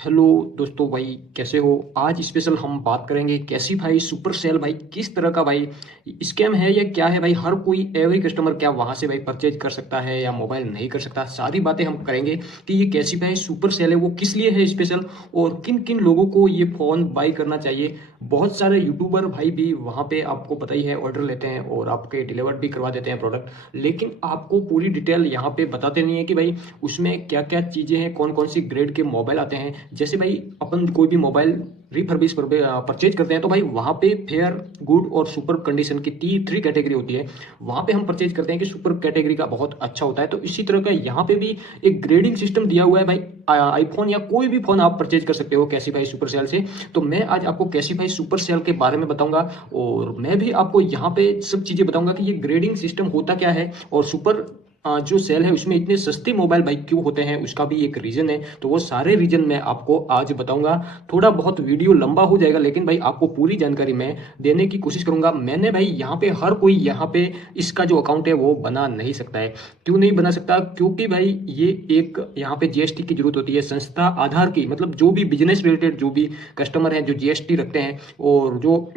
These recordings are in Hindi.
हेलो दोस्तों, भाई कैसे हो। आज स्पेशल हम बात करेंगे कैसी भाई सुपर सेल भाई किस तरह का भाई स्कैम है या क्या है भाई। हर कोई एवरी कस्टमर क्या वहां से भाई परचेज कर सकता है या मोबाइल नहीं कर सकता। सारी बातें हम करेंगे कि ये कैसी भाई सुपर सेल है, वो किस लिए है स्पेशल, और किन किन लोगों को ये फ़ोन बाई करना चाहिए। बहुत सारे यूट्यूबर भाई भी वहाँ पे आपको पता ही है ऑर्डर लेते हैं और आपके डिलीवर भी करवा देते हैं प्रोडक्ट, लेकिन आपको पूरी डिटेल यहाँ पे बताते नहीं है कि भाई उसमें क्या क्या चीज़ें हैं, कौन कौन सी ग्रेड के मोबाइल आते हैं। जैसे भाई अपन कोई भी मोबाइल रिफर्बिश पर परचेज करते हैं तो भाई वहाँ पे फेयर, गुड और सुपर कंडीशन की थ्री कैटेगरी होती है। वहाँ पे हम परचेज करते हैं कि सुपर कैटेगरी का बहुत अच्छा होता है। तो इसी तरह का यहाँ पे भी एक ग्रेडिंग सिस्टम दिया हुआ है भाई। आईफोन या कोई भी फोन आप परचेज कर सकते हो कैसी भाई सुपर सेल से। तो मैं आज आपको कैसी भाई सुपर सेल के बारे में बताऊंगा और मैं भी आपको यहाँ पे सब चीजें बताऊंगा कि ये ग्रेडिंग सिस्टम होता क्या है और सुपर जो सेल है उसमें इतने सस्ते मोबाइल भाई क्यों होते हैं, उसका भी एक रीजन है। तो वो सारे रीजन मैं आपको आज बताऊंगा। थोड़ा बहुत वीडियो लंबा हो जाएगा लेकिन भाई आपको पूरी जानकारी मैं देने की कोशिश करूंगा। मैंने भाई यहाँ पे हर कोई यहाँ पे इसका जो अकाउंट है वो बना नहीं सकता है। क्यों नहीं बना सकता? क्योंकि भाई ये एक यहाँ पे जीएसटी की जरूरत होती है, संस्था आधार की। मतलब जो भी बिजनेस रिलेटेड जो भी कस्टमर हैं जो जीएसटी रखते हैं और जो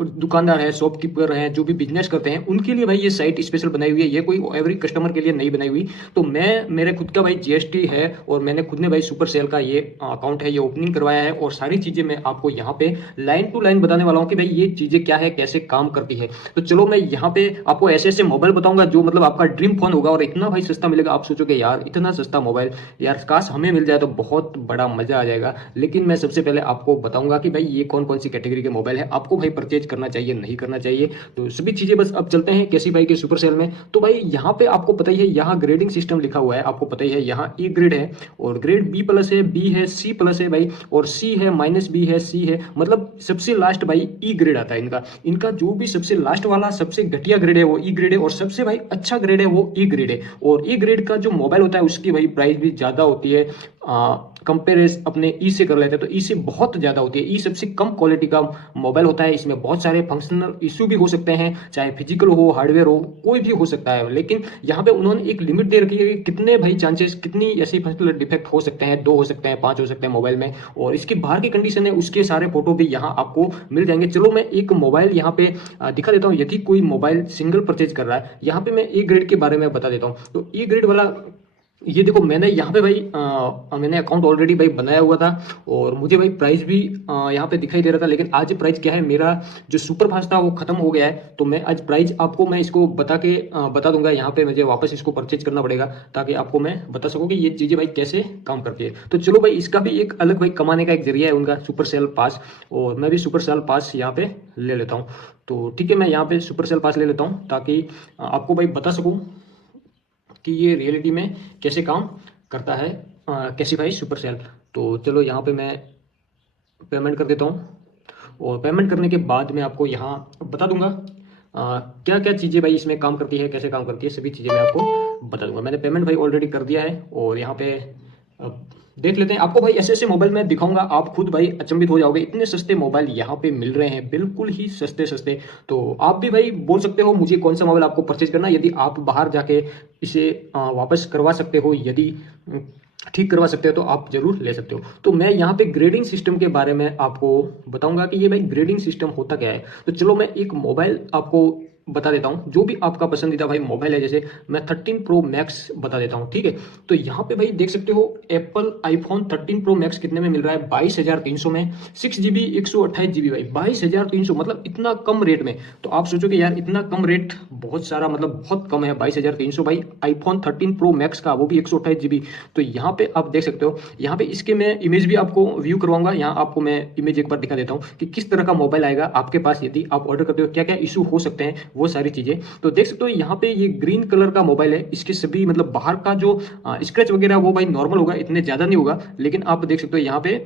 दुकानदार है, शॉपकीपर हैं, जो भी बिजनेस करते हैं उनके लिए भाई ये साइट स्पेशल बनाई हुई है। ये कोई एवरी कस्टमर के लिए नहीं बनाई हुई। तो मैं मेरे खुद का भाई जीएसटी है और मैंने खुद ने भाई सुपर सेल का ये अकाउंट है, ये ओपनिंग करवाया है और सारी चीजें मैं आपको यहाँ पे लाइन टू लाइन बताने वाला हूँ कि भाई ये चीजें क्या है, कैसे काम करती है। तो चलो मैं यहाँ पे आपको ऐसे ऐसे मोबाइल बताऊंगा जो मतलब आपका ड्रीम फोन होगा और इतना भाई सस्ता मिलेगा। आप सोचोगे यार इतना सस्ता मोबाइल, यार काश हमें मिल जाए तो बहुत बड़ा मजा आ जाएगा। लेकिन मैं सबसे पहले आपको बताऊंगा कि भाई ये कौन कौन सी कैटेगरी के मोबाइल है, आपको भाई परचेज करना चाहिए नहीं करना चाहिए। तो सभी चीजें बस अब चलते हैं कैसी भाई के सुपर सेल में। तो भाई यहाँ पे आपको पता ही है, यहाँ ग्रेडिंग सिस्टम लिखा हुआ है, आपको पता ही है। यहाँ ए ग्रेड है और ग्रेड बी प्लस है, बी है, सी प्लस है भाई, और सी है, माइनस बी है, सी है। मतलब सबसे लास्ट भाई ई ग्रेड आता है इनका। इनका जो भी सबसे लास्ट वाला सबसे घटिया ग्रेड है वो ई ग्रेड है और सबसे भाई अच्छा ग्रेड है वो ई ग्रेड है। और ई ग्रेड का जो मोबाइल होता है उसकी भाई प्राइस भी ज्यादा होती है। कंपेरेस अपने ई से कर लेते हैं तो ई से बहुत ज्यादा होती है। ई सबसे कम क्वालिटी का मोबाइल होता है। इसमें बहुत सारे फंक्शनल इशू भी हो सकते हैं, चाहे फिजिकल हो, हार्डवेयर हो, कोई भी हो सकता है। लेकिन यहाँ पे उन्होंने एक लिमिट दे रखी है कि कितने भाई चांसेस, कितनी ऐसी फंक्शनल डिफेक्ट हो सकते हैं। 2 हो सकते हैं, 5 हो सकते हैं मोबाइल में, और इसकी बाहर की कंडीशन है उसके सारे फोटो भी यहाँ आपको मिल जाएंगे। चलो मैं एक मोबाइल यहाँ पे दिखा देता हूँ। यदि कोई मोबाइल सिंगल परचेज कर रहा है, यहाँ पे मैं ए ग्रेड के बारे में बता देता हूँ। तो ए ग्रेड वाला ये देखो, मैंने यहाँ पे भाई मैंने अकाउंट ऑलरेडी भाई बनाया हुआ था और मुझे भाई प्राइस भी यहाँ पे दिखाई दे रहा था। लेकिन आज प्राइस क्या है, मेरा जो सुपर फास्ट था वो खत्म हो गया है। तो मैं आज प्राइस आपको मैं इसको बता दूंगा। यहाँ पे मुझे वापस इसको परचेज करना पड़ेगा ताकि आपको मैं बता सकूँ कि ये चीज़ें भाई कैसे काम करती है। तो चलो भाई, इसका भी एक अलग भाई कमाने का एक जरिया है उनका, सुपर सेल पास। और मैं भी सुपर सेल पास यहाँ पे ले लेता हूँ। तो ठीक है, मैं यहाँ पे सुपर सेल पास ले लेता हूँ ताकि आपको भाई बता सकूँ कि ये रियलिटी में कैसे काम करता है कैसीफाई सुपर सेल। तो चलो यहाँ पे मैं पेमेंट कर देता हूँ और पेमेंट करने के बाद मैं आपको यहाँ बता दूंगा क्या क्या चीज़ें भाई इसमें काम करती है, कैसे काम करती है, सभी चीज़ें मैं आपको बता दूंगा। मैंने पेमेंट भाई ऑलरेडी कर दिया है और यहाँ पे देख लेते हैं। आपको भाई ऐसे ऐसे मोबाइल मैं दिखाऊंगा, आप खुद भाई अचंभित हो जाओगे। इतने सस्ते मोबाइल यहाँ पे मिल रहे हैं, बिल्कुल ही सस्ते सस्ते। तो आप भी भाई बोल सकते हो मुझे कौन सा मोबाइल आपको परचेज करना है। यदि आप बाहर जाके इसे वापस करवा सकते हो, यदि ठीक करवा सकते हो तो आप जरूर ले सकते हो। तो मैं यहाँ पे ग्रेडिंग सिस्टम के बारे में आपको बताऊंगा कि ये भाई ग्रेडिंग सिस्टम होता क्या है। तो चलो मैं एक मोबाइल आपको बता देता हूँ, जो भी आपका पसंदीदा भाई मोबाइल है। जैसे मैं 13 प्रो मैक्स बता देता हूँ, ठीक है। तो यहाँ पे भाई देख सकते हो एप्पल आईफोन 13 प्रो मैक्स कितने में मिल रहा है, 22,300 में, 6 GB 128 GB भाई, 22,300, मतलब इतना कम रेट में। तो आप सोचोगे यार इतना कम रेट बहुत सारा, मतलब बहुत कम है 22,300 भाई, आईफोन 13 प्रो मैक्स का, वो भी 128 GB। तो यहाँ पे आप देख सकते हो, यहाँ पे इसके मैं इमेज भी आपको व्यू करवाऊंगा। यहाँ आपको मैं इमेज एक बार दिखा देता हूँ कि किस तरह का मोबाइल आएगा आपके पास यदि आप ऑर्डर करते हो, क्या क्या इशू हो सकते हैं, वो सारी चीजें। तो देख सकते हो यहाँ पे ये ग्रीन कलर का मोबाइल है। इसके सभी मतलब बाहर का जो स्क्रैच वगैरह वो भाई नॉर्मल होगा, इतने ज्यादा नहीं होगा। लेकिन आप देख सकते हो यहाँ पे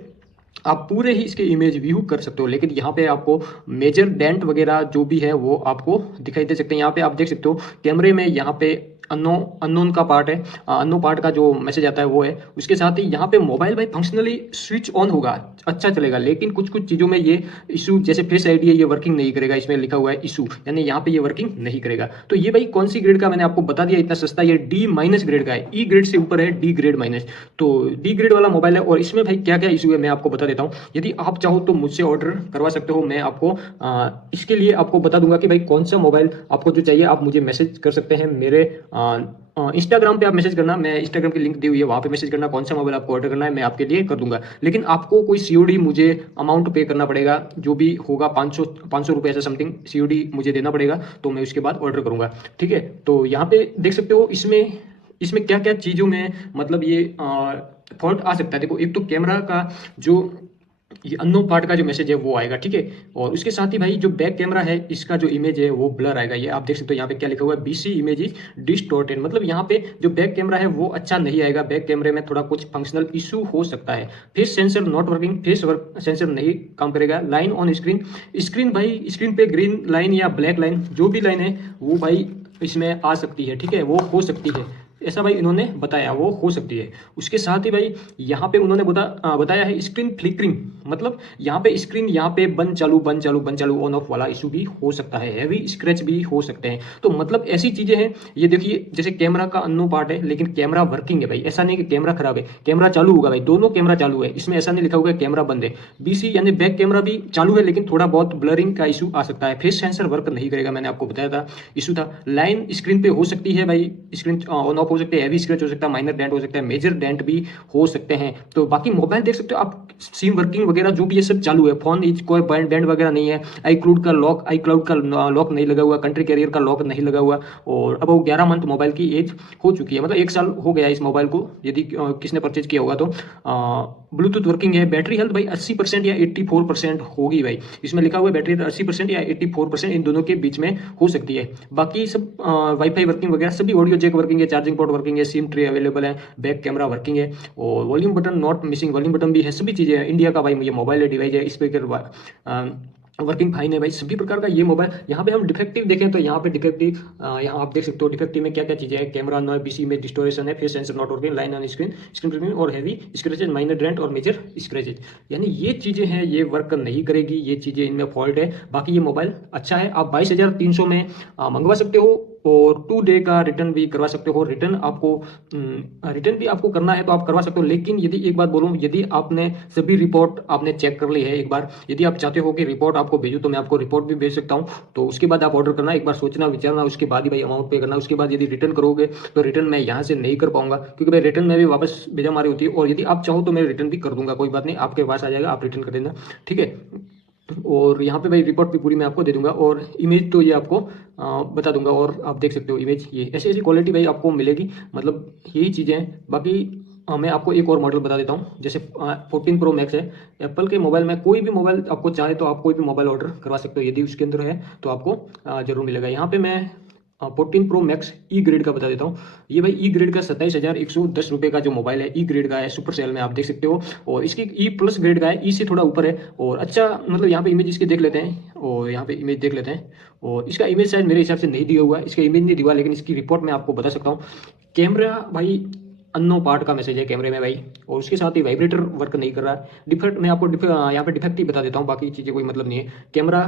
आप पूरे ही इसके इमेज व्यू कर सकते हो। लेकिन यहाँ पे आपको मेजर डेंट वगैरह जो भी है वो आपको दिखाई दे सकते हैं। यहाँ पे आप देख सकते हो कैमरे में, यहाँ पे अननोन का पार्ट है, अननोन पार्ट का जो मैसेज आता है वो है। उसके साथ ही यहाँ पे मोबाइल भाई फंक्शनली स्विच ऑन होगा, अच्छा चलेगा, लेकिन कुछ कुछ चीज़ों में ये इशू, जैसे फेस आईडी है ये वर्किंग नहीं करेगा, इसमें लिखा हुआ है इशू, यानी यहाँ पे ये वर्किंग नहीं करेगा। तो ये भाई कौन सी ग्रेड का मैंने आपको बता दिया, इतना सस्ता, ये डी माइनस ग्रेड का है, ई ग्रेड से ऊपर है डी ग्रेड माइनस। तो डी ग्रेड वाला मोबाइल है, और इसमें भाई क्या क्या इशू है मैं आपको बता देता हूँ। यदि आप चाहो तो मुझसे ऑर्डर करवा सकते हो, मैं आपको इसके लिए आपको बता दूंगा कि भाई कौन सा मोबाइल आपको जो चाहिए, आप मुझे मैसेज कर सकते हैं मेरे इंस्टाग्राम पे, आप मैसेज करना, मैं इंस्टाग्राम की लिंक दी हुई है, वहाँ पे मैसेज करना, कौन सा मोबाइल आपको ऑर्डर करना है मैं आपके लिए कर दूंगा। लेकिन आपको कोई सीओडी मुझे अमाउंट पे करना पड़ेगा, जो भी होगा 500 रुपये ऐसा समथिंग सीओडी मुझे देना पड़ेगा, तो मैं उसके बाद ऑर्डर करूंगा। ठीक है, तो यहाँ पे देख सकते हो इसमें इसमें क्या क्या चीज़ों में मतलब ये फॉल्ट आ सकता है। देखो, एक तो कैमरा का जो ये अननोन पार्ट का जो मैसेज है वो आएगा, ठीक है। और उसके साथ ही भाई जो बैक कैमरा है इसका जो इमेज है वो ब्लर आएगा, ये आप देख सकते हो यहाँ पे क्या लिखा हुआ है, बीसी इमेज इज डिस्टॉर्टेड, मतलब यहाँ पे जो बैक कैमरा है वो अच्छा नहीं आएगा, बैक कैमरे में थोड़ा कुछ फंक्शनल इशू हो सकता है। Face sensor not working, face sensor नहीं काम करेगा। लाइन ऑन स्क्रीन, स्क्रीन भाई स्क्रीन पे ग्रीन लाइन या ब्लैक लाइन जो भी लाइन है वो भाई इसमें आ सकती है, ठीक है, वो हो सकती है, ऐसा भाई इन्होंने बताया, वो हो सकती है। उसके साथ ही भाई यहाँ पे उन्होंने बताया है स्क्रीन फ्लिकरिंग, मतलब यहाँ पे स्क्रीन यहाँ पे बंद चालू बंद चालू बंद चालू ऑन ऑफ वाला इशू भी हो सकता है, हैवी स्क्रैच भी हो सकते हैं। तो मतलब ऐसी चीजें हैं। ये देखिए जैसे कैमरा का अननोन पार्ट है लेकिन कैमरा वर्किंग है भाई, ऐसा नहीं कि कैमरा खराब है, कैमरा चालू होगा भाई, दोनों कैमरा चालू है, इसमें ऐसा नहीं लिखा हुआ है कैमरा बंद है। बीसी यानी बैक कैमरा भी चालू है लेकिन थोड़ा बहुत ब्लरिंग का इशू आ सकता है। फेस सेंसर वर्क नहीं करेगा, मैंने आपको बताया था इशू था। लाइन स्क्रीन पे हो सकती है भाई, स्क्रीन ऑन ऑफ हो सकते हैं, हैवी स्क्रैच हो सकता है, माइनर डेंट हो सकता है, मेजर डेंट भी हो सकते हैं। तो बाकी मोबाइल देख सकते हो आप, सिम वर्किंग वगैरह जो भी ये सब चालू है, फोन कोई बैंड वगैरह नहीं है, आई क्लाउड का लॉक नहीं लगा हुआ, कंट्री कैरियर का लॉक नहीं लगा हुआ, और अब वो 11 मंथ मोबाइल की एज हो चुकी है, मतलब 1 साल हो गया इस मोबाइल को यदि किसने परचेज किया होगा तो। ब्लूटूथ वर्किंग है। बैटरी हेल्थ भाई 80% या 84% होगी भाई, इसमें लिखा हुआ है बैटरी 80% या 84%, इन दोनों के बीच में हो सकती है। बाकी सब वाईफाई वर्किंग वगैरह सभी, ऑडियो जैक वर्किंग है, चार्जिंग पोर्ट वर्किंग है, सिम ट्रे अवेलेबल है, बैक कैमरा वर्किंग है, और volume button not missing, volume button भी है, सभी चीज़ें हैं। इंडिया का भाई ये मोबाइल है, डिवाइस है, स्पीकर वर्किंग फाइन है भाई, सभी प्रकार का ये मोबाइल। यहाँ पे हम डिफेक्टिव देखें तो यहाँ पे डिफेक्टिव, यहाँ आप देख सकते हो डिफेक्टिव में क्या क्या चीज़ें हैं। कैमरा नॉट, बीसी में डिस्टोरेशन है, face sensor not working, line on screen, screen और हैवी स्क्रैचेज, माइनर डेंट और मेजर स्क्रैचेज, यानी ये चीज़ें हैं, ये वर्क नहीं करेगी, ये चीज़ें इनमें फॉल्ट है। बाकी ये मोबाइल अच्छा है, आप 22,300 में मंगवा सकते हो, और 2 डे का रिटर्न भी करवा सकते हो। रिटर्न भी आपको करना है तो आप करवा सकते हो, लेकिन यदि एक बात बोलूं, यदि आपने सभी रिपोर्ट आपने चेक कर ली है एक बार, यदि आप चाहते हो कि रिपोर्ट आपको भेजूं तो मैं आपको रिपोर्ट भी भेज सकता हूं, तो उसके बाद आप ऑर्डर करना, एक बार सोचना विचारना, उसके बाद ही भाई अमाउंट पे करना। उसके बाद यदि रिटर्न करोगे तो रिटर्न मैं यहाँ से नहीं कर पाऊंगा, क्योंकि भाई रिटर्न में भी वापस भेजा मारी होती है, और यदि आप चाहो तो मैं रिटर्न भी कर दूंगा, कोई बात नहीं, आपके पास आ जाएगा, आप रिटर्न कर देना, ठीक है। और यहाँ पे भाई रिपोर्ट भी पूरी मैं आपको दे दूंगा, और इमेज तो ये आपको बता दूंगा, और आप देख सकते हो इमेज, ये ऐसी ऐसी क्वालिटी भाई आपको मिलेगी, मतलब यही चीज़ें हैं। बाकी मैं आपको एक और मॉडल बता देता हूँ, जैसे 14 प्रो मैक्स है एप्पल के मोबाइल में, कोई भी मोबाइल आपको चाहे तो आप कोई भी मोबाइल ऑर्डर करवा सकते हो, यदि उसके अंदर है तो आपको जरूर मिलेगा। यहाँ पे मैं 14 प्रो मैक्स ई ग्रेड का बता देता हूँ। ये भाई ई ग्रेड का 27,110 रुपये का जो मोबाइल है, ई ग्रेड का है, सुपर सेल में आप देख सकते हो, और इसकी ई प्लस ग्रेड का है, ई से थोड़ा ऊपर है, और अच्छा मतलब यहाँ पे इमेज इसके देख लेते हैं, और यहाँ पे इमेज देख लेते हैं, और इसका इमेज शायद मेरे हिसाब से नहीं दिया हुआ है, इसका इमेज नहीं दिया, लेकिन इसकी रिपोर्ट मैं आपको बता सकता हूँ। कैमरा भाई अननो पार्ट का मैसेज है कैमरे में भाई, और उसके साथ ही वाइब्रेटर वर्क नहीं कर रहा है। डिफेक्ट मैं आपको यहाँ पे डिफेक्ट ही बता देता हूँ, बाकी चीज़ें कोई मतलब नहीं है। कैमरा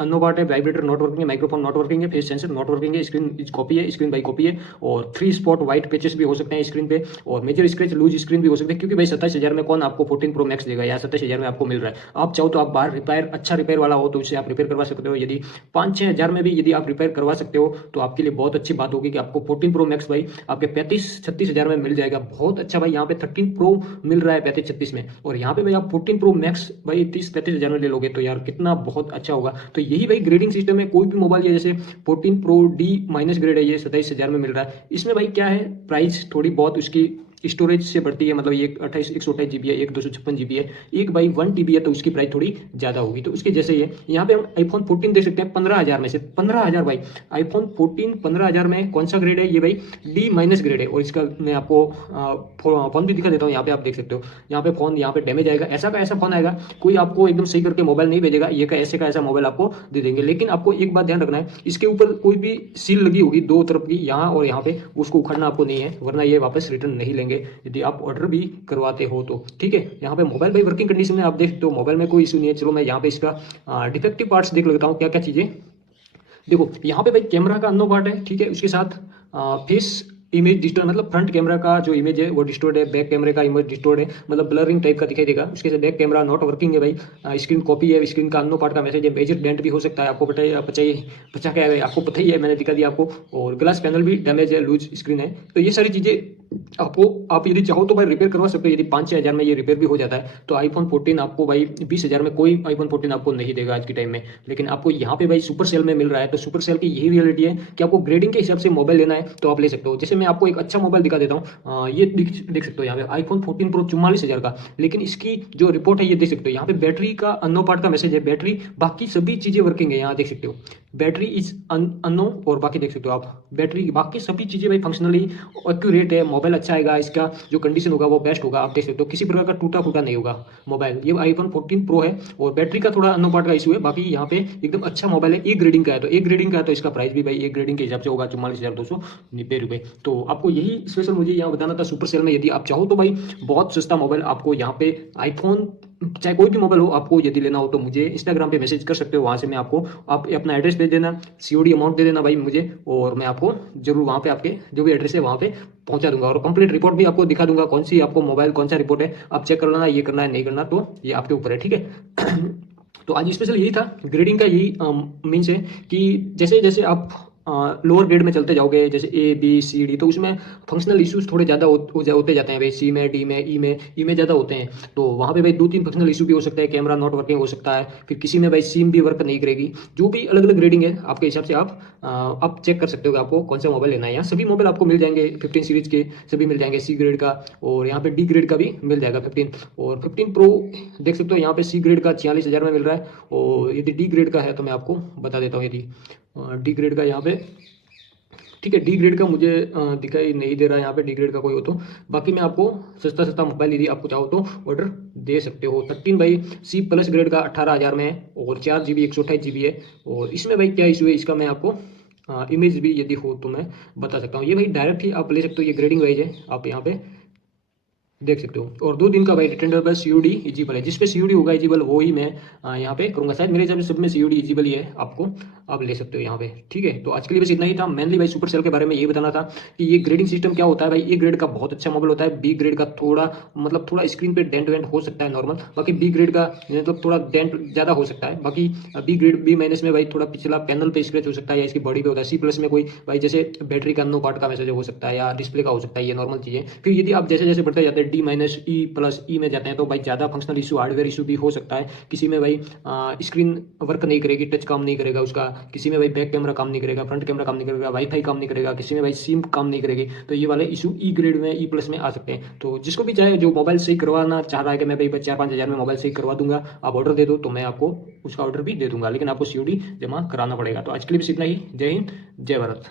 अननो पार्ट है, वाइब्रेटर नॉट वर्किंग है, माइक्रोफोन नॉट वर्किंग है, फेस सेंसर नॉट वर्किंग है, स्क्रीन इज कॉपी है, स्क्रीन बाई कॉपी है, और 3 स्पॉट व्हाइट पैचेस भी हो सकते हैं स्क्रीन पे, और मेजर स्क्रैच लूज स्क्रीन भी हो सकते हैं, क्योंकि भाई 27,000 में कौन आपको 14 प्रो मैक्स देगा, या 27,000 में आपको मिल रहा है। आप चाहो तो आप बाहर रिपेयर, अच्छा रिपेयर वाला हो तो उससे आप रिपेयर करवा सकते हो। यदि 5-6 हज़ार में भी यदि आप रिपेयर करवा सकते हो तो आपके लिए बहुत अच्छी बात होगी कि आपको 14 प्रो मैक्स भाई आपके 35-36 हज़ार में मिल जाएगा, बहुत अच्छा भाई। यहाँ पे 13 प्रो मिल रहा है 35-36 में, और यहाँ पे भाई आप 14 प्रो मैक्स भाई 30-35 हज़ार में ले लोगे तो यार कितना बहुत अच्छा होगा। तो यही भाई ग्रेडिंग सिस्टम है, कोई भी मोबाइल, जैसे 14 प्रो डी माइनस ग्रेड है, ये 27,000 में मिल रहा है। इसमें भाई क्या है, प्राइस थोड़ी बहुत उसकी स्टोरेज से बढ़ती है, मतलब ये 128 है, एक 256 GB है, एक बाई 1 TB है, तो उसकी प्राइस थोड़ी ज़्यादा होगी। तो उसके जैसे ही है, यहाँ पे हम आईफोन 14 देख सकते हैं 15,000 में से, 15,000 भाई। आईफोन 14 15,000 में कौन सा ग्रेड है ये भाई? डी माइनस ग्रेड है। और इसका मैं आपको फोन भी दिखा देता हूँ, यहाँ पे आप देख सकते हो, यहाँ पे फोन, यहाँ पे डैमेज आएगा, ऐसा का ऐसा फोन आएगा, कोई आपको एकदम सही करके मोबाइल नहीं भेजेगा, ये का ऐसा मोबाइल आपको दे देंगे। लेकिन आपको एक बात ध्यान रखना है, इसके ऊपर कोई भी सील लगी होगी दो तरफ की, यहाँ और यहाँ पे, उसको उखाड़ना आपको नहीं है, वरना ये वापस रिटर्न नहीं लेंगे यदि आप ऑर्डर भी करवाते हो तो, ठीक है। यहाँ पे मोबाइल भाई वर्किंग कंडीशन में आप देख सकते हो, मोबाइल में कोई इशू नहीं है। चलो मैं यहाँ पे इसका डिफेक्टिव पार्ट्स देख लेता हूँ, क्या क्या चीज़ें। देखो यहाँ पे भाई कैमरा का अनो पार्ट है, ठीक है, उसके साथ फेस इमेज डिस्टोर्ड, मतलब फ्रंट कैमरा का जो इमेज है वो डिस्टोर्ड है, बैक कैमरे का इमेज डिस्टोर्ड है, मतलब ब्लरिंग टाइप का दिखाई देगा। उसके साथ बैक कैमरा नॉट वर्किंग है भाई, स्क्रीन कॉपी है, स्क्रीन का अनो पार्ट का मैसेज है, मेजर डेंट भी हो सकता है, आपको पता है, पचा क्या है आपको पता ही है, मैंने दिखा दिया आपको। और ग्लास पैनल भी डैमेज है, लूज स्क्रीन है। तो ये सारी चीज़ें आपको, आप यदि चाहो तो भाई रिपेयर करवा सकते हो, यदि 5-6 हज़ार में ये रिपेयर भी हो जाता है। तो आईफोन 14 आपको भाई 20,000 में कोई आईफोन 14 आपको नहीं देगा आज के टाइम में, लेकिन आपको यहाँ पे भाई सुपर सेल में मिल रहा है। तो सुपर सेल की यही रियलिटी है कि आपको ग्रेडिंग के हिसाब से मोबाइल लेना है तो आप ले सकते हो। जैसे मैं आपको एक अच्छा मोबाइल दिखा देता हूँ, ये देख सकते हो यहाँ पे आईफोन 14 प्रो 44,000 का, लेकिन इसकी जो रिपोर्ट है ये देख सकते हो, यहाँ पे बैटरी का अनो पार्ट का मैसेज है, बैटरी बाकी सभी चीजें वर्किंग है, यहाँ देख सकते हो बैटरी इज अनो, और बाकी देख सकते हो आप बैटरी बाकी सभी चीजें भाई फंक्शनली एक्यूरेट है, मोबाइल अच्छा आएगा, इसका जो कंडीशन होगा वो बेस्ट होगा। आप देख सकते हो किसी प्रकार का टूटा फूटा नहीं होगा मोबाइल। ये आईफोन 14 प्रो है, और बैटरी का थोड़ा अनो पार्ट का इशू है, बाकी यहाँ पे एकदम अच्छा मोबाइल है। एक ग्रेडिंग का है, तो एक ग्रेडिंग का है तो इसका प्राइस भी भाई एक ग्रेडिंग के हिसाब से होगा 44,290 रुपये। तो आपको यही स्पेशल मुझे यहाँ बताना था सुपर सेल में। यदि आप चाहो तो भाई बहुत सस्ता मोबाइल आपको यहाँ पे आईफोन, चाहे कोई भी मोबाइल हो, आपको यदि लेना हो तो मुझे इंस्टाग्राम पे मैसेज कर सकते हो, वहाँ से मैं आपको, आप अपना एड्रेस भेज देना, सीओडी अमाउंट दे देना भाई मुझे, और मैं आपको जरूर वहाँ पे आपके जो भी एड्रेस है वहाँ पे पहुँचा दूंगा, और कंप्लीट रिपोर्ट भी आपको दिखा दूंगा, कौन सी आपको मोबाइल कौन सा रिपोर्ट है, आप चेक कर लेना, ये करना है नहीं करना तो ये आपके ऊपर है, ठीक है। तो आज स्पेशल यही था, ग्रेडिंग का यही मीन्स है कि जैसे जैसे आप लोअर ग्रेड में चलते जाओगे, जैसे ए बी सी डी, तो उसमें फंक्शनल इश्यूज थोड़े ज़्यादा होते जाते हैं भाई, सी में, डी में, ई में ज़्यादा होते हैं। तो वहाँ पे भाई 2-3 फंक्शनल इशू भी हो सकता है, कैमरा नॉट वर्किंग हो सकता है, फिर किसी में भाई सिम भी वर्क नहीं करेगी। जो भी अलग अलग ग्रेडिंग है आपके हिसाब से आप चेक कर सकते हो कि आपको कौन सा मोबाइल लेना है। यहाँ सभी मोबाइल आपको मिल जाएंगे 15 सीरीज के, सभी मिल जाएंगे, सी ग्रेड का, और यहाँ पे डी ग्रेड का भी मिल जाएगा 15, और 15 प्रो देख सकते हो यहाँ पे सी ग्रेड का 46,000 में मिल रहा है। और यदि डी ग्रेड का है तो मैं आपको बता देता हूँ, यदि डी ग्रेड का यहाँ पे, ठीक है, डी ग्रेड का मुझे दिखाई नहीं दे रहा है यहाँ पे डी ग्रेड का कोई हो तो, बाकी मैं आपको सस्ता सस्ता मोबाइल यदि आपको चाहो तो ऑर्डर दे सकते हो। 13 भाई सी प्लस ग्रेड का 18,000 में है, और 4 GB 128 GB है। और इसमें भाई क्या इशू है इसका मैं आपको इमेज भी यदि हो तो मैं बता सकता हूँ। ये भाई डायरेक्ट ही आप ले सकते हो, ये ग्रेडिंग वाइज है, आप यहाँ पे देख सकते हो। और 2 दिन का भाई रिटर्नेबल सीओडी इजिबल है, जिसपे सीओडी होगा इजिबल वो ही मैं यहाँ पे करूँगा, शायद मेरे हिसाब से सब में सीओडी इजिबल ही है, आपको आप ले सकते हो यहाँ पे, ठीक है। तो आज के लिए बस इतना ही था, मेनली भाई सुपर सेल के बारे में ये बताना था कि ये ग्रेडिंग सिस्टम क्या होता है भाई। ए ग्रेड का बहुत अच्छा मोबाइल होता है, बी ग्रेड का थोड़ा मतलब थोड़ा स्क्रीन पे डेंट वेंट हो सकता है नॉर्मल, बाकी बी ग्रेड का मतलब थोड़ा डेंट ज़्यादा हो सकता है। बाकी बी ग्रेड बी माइनस में भाई थोड़ा पिछला पैनल पे स्क्रैच हो सकता है, या इसकी बॉडी पे होता है। सी प्लस में कोई भाई जैसे बैटरी का नो पार्ट का मैसेज हो सकता है, या डिस्प्ले का हो सकता है, ये नॉर्मल चीज़ें। फिर यदि आप जैसे जैसे बढ़ते जाते हैं डी माइनस ई प्लस ई में जाते हैं तो भाई ज़्यादा फंक्शनल इशू, हार्डवेयर इशू भी हो सकता है। किसी में भाई स्क्रीन वर्क नहीं करेगी, टच काम नहीं करेगा उसका, किसी में भाई बैक कैमरा काम नहीं करेगा, फ्रंट कैमरा काम नहीं करेगा, वाईफाई काम नहीं करेगा, किसी में भाई सिम काम नहीं करेगी। तो ये वाले इशू ई ग्रेड में, ई प्लस में आ सकते हैं। तो जिसको भी चाहे, जो मोबाइल सही करवाना चाह रहा है कि मैं भाई 4-5 हज़ार में मोबाइल सही करवा दूंगा, आप ऑर्डर दे दो तो मैं आपको उसका ऑर्डर भी दे दूंगा, लेकिन आपको सीओडी जमा कराना पड़ेगा। तो आज के लिए बस इतना ही। जय हिंद, जय भारत।